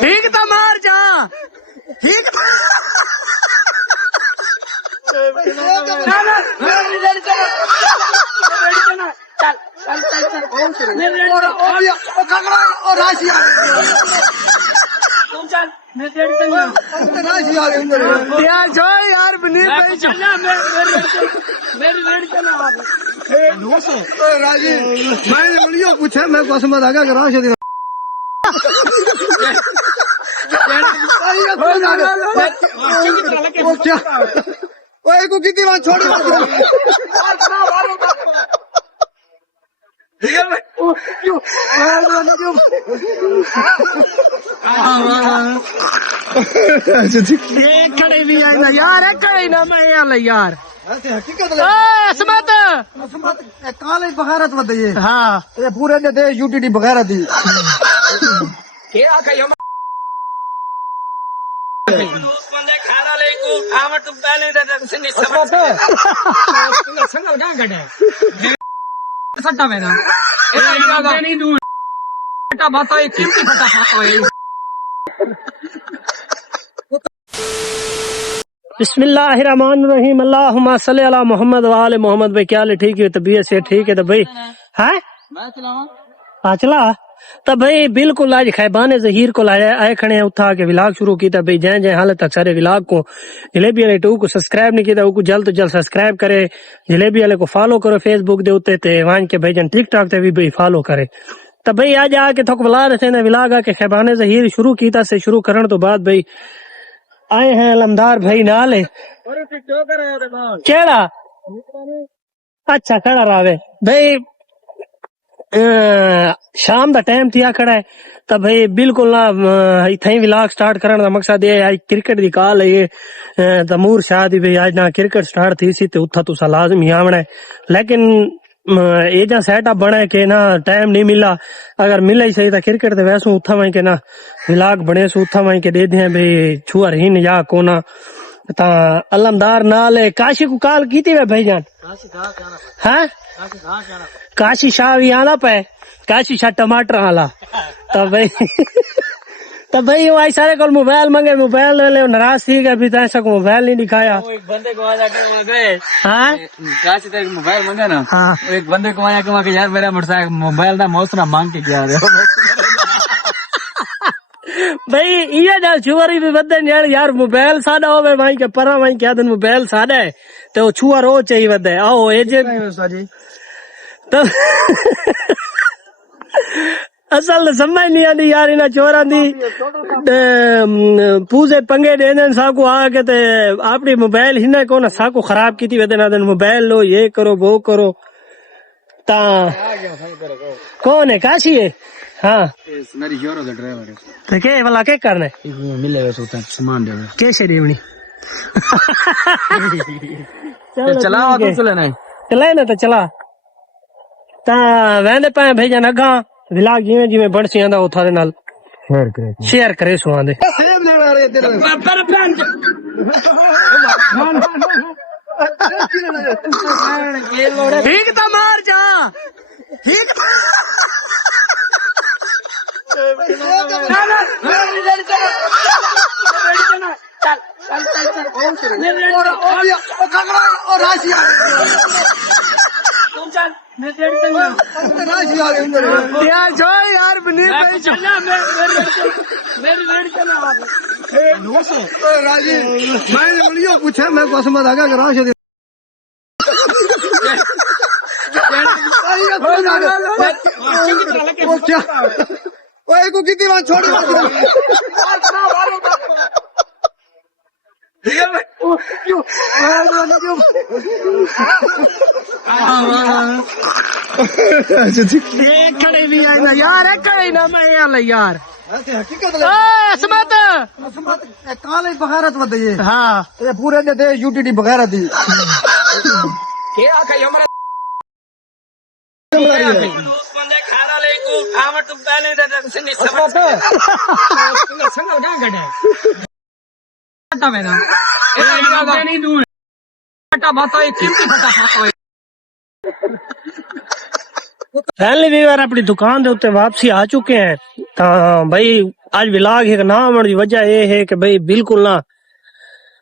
ٹھیک تھا مار جا ٹھیک یار جو یار بنی میں پوچھا میں قسمت آ گیا راش کتنی بات چھوڑی کڑے بھی یار کڑے نا میں یار کالج بغیرت ودی ہاں پورے یو ٹی ڈی بغیرت دی بسم اللہ الرحمن الرحیم اللہم صلی علی محمد وآل محمد. بھائی کیا حال ہے؟ ٹھیک ہے؟ طبیعت سے ٹھیک ہے؟ تو بھائی ہاں چلا تو بھائی بالکل آج خیبان ظہیر کو آئے کھڑے ہیں اٹھا کے ولاگ شروع کیتا. بھائی جائیں جائیں حالت تک سارے ولاگ کو جلیبی والے ٹو کو سبسکرائب نہیں کیتا وہ جلد تو جلد سبسکرائب کرے. جلیبی والے کو فالو کرو فیس بک دے اوتے تے وان کے بھائی جان ٹک ٹاک تے بھی بھائی فالو کرے. تو بھائی آج آ کے تھوک بلا رہے تھے ولاگ آ کے خیبان ظہیر شروع کیتا سے شروع کرن تو بعد بھائی آئے ہیں علمدار بھائی نال کیڑا اچھا کھڑا راوے بھائی شام دا ٹائم تھیا کھڑا ہے. تو بھائی بالکل نہ اتھائی ولاگ سٹارٹ کرن دا مقصد یہ ہے کرکٹ دی کال ہے یہ تمور شاہ دی بھائی آج نہ کرکٹ سٹارٹ تھی سی تے اتھا تسا لازم ہی آونا ہے لیکن یہ جا سیٹ اپ بنا ہے کہ نا ٹائم نہیں ملا. اگر ملا ہی صحیح تا کرکٹ تے ویسوں اتھا وہیں کہ نا ولاگ بنے سو اتھا وہیں کہ دے دیں بھائی چھوار ہی یا کونا تا علمدار نال کاشی کو کال کیتی ہے بھائی جان ہاں کاشی شاہ بھی آنا پہ کاشی شاہ ٹماٹر آلا تو بھائی تو بھائی وہ سارے کو موبائل منگے موبائل لے لے ناراض تھی کہ ابھی تک موبائل نہیں دکھایا. ایک بندے کو آیا کہ وہاں گئے ہاں کاشی تک موبائل منگا نا ہاں ایک بندے کو آیا کہ وہاں کہ یار میرا موٹر سائیکل موبائل نہ موسنا مانگ کے گیا بھائی یہ جا چھواری بھی بدے نیڑ یار موبائل ساڈا ہوے وہیں کے پرا وہیں کیا دن موبائل ساڈا ہے تو چھوار ہو چاہیے ودے آؤ اے جے تو اصل سمجھ نہیں آتی یار انہاں چوراں دی پوزے پنگے دین سا کو آ کے تے اپنی موبائل ہی نہ کو نا سا کو خراب کیتی ودے نہ دن موبائل لو یہ کرو وہ کرو تا کون ہے کاشی ہے ہاں میری ہیرو دا ڈرائیور ہے تو کہ بلا کے کرنا ہے ملے گا سوتا سامان دے کیسے دیونی چلاوا تو چلے نہیں چلا نا تو چلا تا ویندے پے بھائی جان اگاں ولاگ جویں جویں بڑھ سی آندا اوتھا دے نال شیئر کرے سو آندے ٹھیک تھا مار جا ٹھیک یار جو یار بنی میں پوچھا میں قسمت آ گیا راش کتنی بات چھوڑی کڑے بھی یار کڑے نا میں یار کالج بغیرت ودی ہاں پورے یو ٹی ڈی بغیرت دی فائنلی ویور اپنی دکان دے اتنے واپسی آ چکے ہیں تا بھائی اج ولاگ ایک نہ آن دی وجہ یہ ہے کہ بھائی بالکل نہ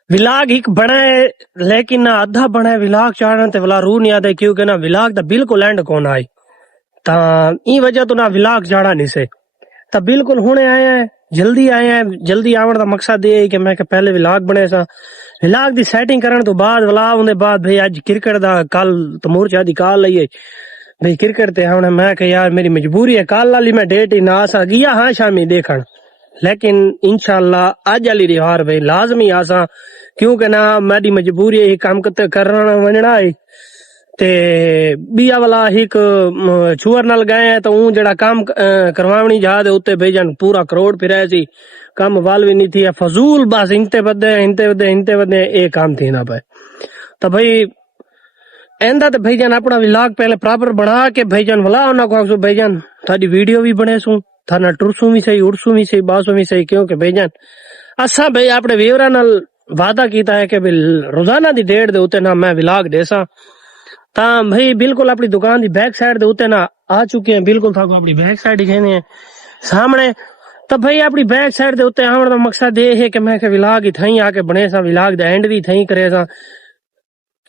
ولاگ ایک بنا ہے لیکن نہ ادھا بنا ہے ولاگ چاڑن تے ولا روح نہیں آدھے کیونکہ نہ ولاگ دا بالکل اینڈ کون آئی تا این وجہ تو نہ ولاگ چاڑا نہیں سے تا بالکل ہونے آئے ہیں جلدی آون دا مقصد یہ ہے کہ میں کہ پہلے ولاگ بنے سا ولاگ دی سیٹنگ کرن تو بعد ولا اون دے بعد بھئی اج کرکٹ دا کل تمور چا دی کال لئیے بھئی کرکٹ تے ہن میں کہ یار میری مجبوری ہے کال والی میں ڈیٹ ہی نہ آسا گیا ہاں شامی دیکھن لیکن انشاءاللہ اج والی ریوار بھئی لازمی آسا کیونکہ نہ میری مجبوری ہے کام کرنا ونجنا ہے تے بیا والا ایک چور نال گئے ہیں تو اون جڑا کام کرواونی جا دے اوتے بھئی جان پورا کروڑ پھرے سی کام وال بھی نہیں تھی فضول بس انتے بدے اے کام تھی نہ پے تو بھئی ایندا تے بھئی جان اپنا ولاگ پہلے پراپر بنا کے بھئی جان ولا انہاں کو بھئی جان تھاڈی ویڈیو بھی بنے سوں تھانا ٹرسوں بھی صحیح اڑسوں بھی صحیح باسوں بھی صحیح کیونکہ بھئی جان اساں بھئی اپنے ویوراں نال وعدہ کیتا ہے کہ روزانہ دی ڈیٹ دے اوتے نہ میں ولاگ دیساں تا بھئی بالکل اپنی دکان دی بیک سائڈ دے اوتے نہ آ چکے ہیں بالکل تھا کو اپنی بیک سائڈ ہی کہنے ہیں سامنے تو بھئی اپنی بیک سائڈ دے اوتے آون دا مقصد یہ ہے کہ میں کہ ولاگ ہی تھیں آ کے بنے سا ولاگ دا اینڈ بھی تھیں کرے سا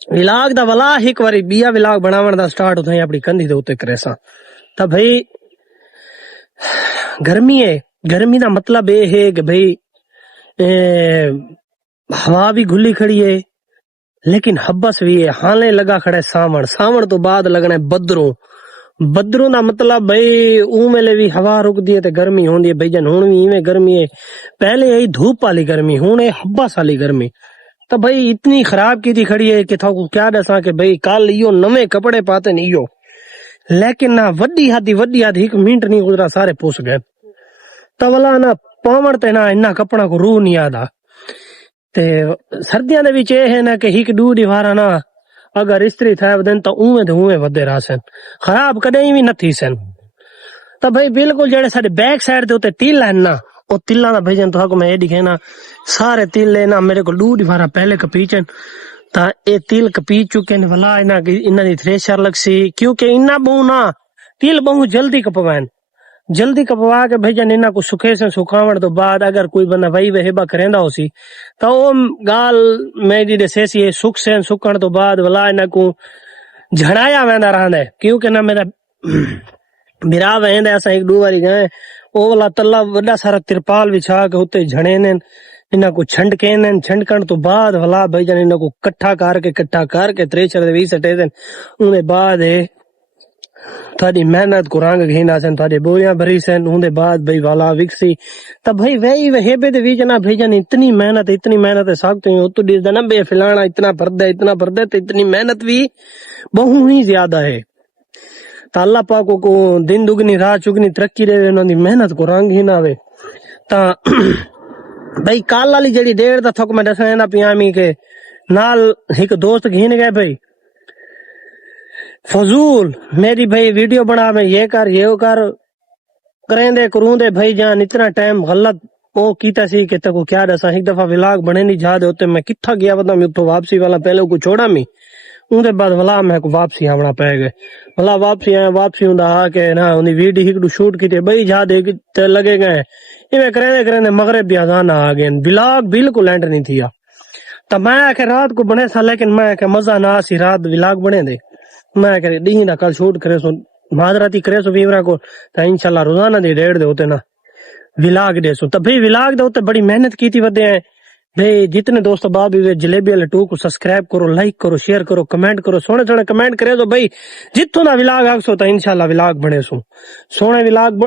ولاگ دا ولا ایک واری بیا ولاگ بناون دا سٹارٹ ہوتا اپنی کندھی دے اوتے کرے سا تو بھئی گرمی دا مطلب یہ ہے کہ بھئی ہوا بھی گھلی کھڑی ہے لیکن حبس بھی ہے حالے لگا کھڑے ساون تو بعد لگنا ہے بدروں دا مطلب بھئی اون ویلے بھی ہوا رک دی ہے تے گرمی ہوندی ہے بھئی جن ہن وی ایویں گرمی ہے پہلے یہی دھوپ والی گرمی ہن اے حبس والی گرمی تو بھئی اتنی خراب کی تھی کھڑی ہے کہ تھا کو کیا دساں کہ بھئی کل ایو نویں کپڑے پاتے نہیں ہو لیکن نہ وڈی حد ایک منٹ نہیں گزرا سارے پوس گئے تو والا نہ پاون تے نہ انہاں کپڑا کو روح نہیں آدا تے سردیاں دے وچ اے ہے نا کہ ایک دو دیوارا نا اگر استری تھا ودن تو اوویں ودے راسن خراب کدی بھی نہ تھی سن تو بھئی بالکل جڑے ساڈے بیک سائڈ دے اوتے تیل ہیں نا او تیلاں دا بھیجن تو میں یہ دکھے نا سارے تیل لینا میرے کو دو دیوارا پہلے کپیچن تا اے تیل کپی چکے نے ولا انہاں دی تھریشر لگ سی کیونکہ انہاں بہو نا تیل بہو جلدی کپوا کے بھائی جان انہاں کو سکھے سے سکھاون تو بعد اگر کوئی بندہ وہی وہبا کریندا ہو سی تو او گال میں دی دسے سی سکھن تو بعد ولا انہاں کو جھڑایا ویندا رہندا ہے کیونکہ نہ میرا بھرا ویندا اسا ایک دو واری گئے او والا تلا وڈا سارا ترپال بچھا کے اوتے جھڑے نے انہاں کو چھنڈکن تو بعد ولا بھائی جان انہاں کو کٹھا کر کے تریچر دے 20 سٹے دن اون بعد تھوڑی محنت کو رنگ گھینا سن تھوڑی بوریاں بھری سن اون دے بعد بھائی والا وکسی تا بھائی وہی وہبے دے وچ نہ بھائی جان اتنی محنت سخت ہوئی تو ڈیز نہ بے فلانا اتنا پردے تے اتنی محنت بھی بہو ہی زیادہ ہے تا اللہ پاک کو دن دگنی رات چگنی ترقی دے انہاں دی محنت کو رنگ ہی نہ آوے تا بھائی کال والی جڑی ڈیڑھ دا تھک میں دسنا نا پیامی کے نال ایک دوست گھین گئے بھائی فضول میری بھائی ویڈیو بنا میں یہ کر کریں دے بھائی جان اتنا ٹائم غلط وہ کیتا سی کہ تکو کیا دسا ایک دفعہ ولاگ بنے نہیں جا دے ہوتے میں کتھا گیا پتا میں اتو واپسی والا پہلے کو چھوڑا میں اون دے بعد ولا میں کو واپسی آونا پے گئے ولا واپسی ہوندا آ کے نا اونی ویڈیو ایک دو شوٹ کیتے بھائی جا دے تے لگے گئے ایویں کریں دے مغرب بھی اذان آ گئے ولاگ بالکل اینڈ نہیں تھیا تو میں کہ رات کو بنے سا لیکن میں کہ مزہ نہ سی رات ولاگ بنے دے میں کہ ڈی دا کل شوٹ کرے سو معذرتی کرے سو ویورا کو تا انشاءاللہ روزانہ دی ڈیڑھ دے ہوتے نا ولاگ دے سو تو بھئی ولاگ دے ہوتے بڑی محنت کی تھی ودے ہیں بھئی جتنے دوست باب بھی جلیبی والے ٹو کو سبسکرائب کرو لائک کرو شیئر کرو کمنٹ کرو سونے کمنٹ کرے تو بھئی جتوں دا ولاگ آگ سو تا انشاءاللہ ولاگ بنے سو سونے ولاگ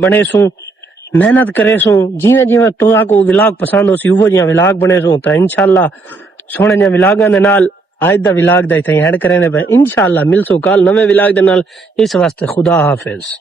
بنے سو محنت کرے سو جیویں تو کو ولاگ پسند ہو سی وہ جیاں ولاگ بنے سو تا انشاءاللہ سونے جیاں ولاگاں دے نال آج دا ولاگ دا ایتھے اینڈ کرنے پہ انشاءاللہ مل سو کال نویں ولاگ دے نال اس واسطے خدا حافظ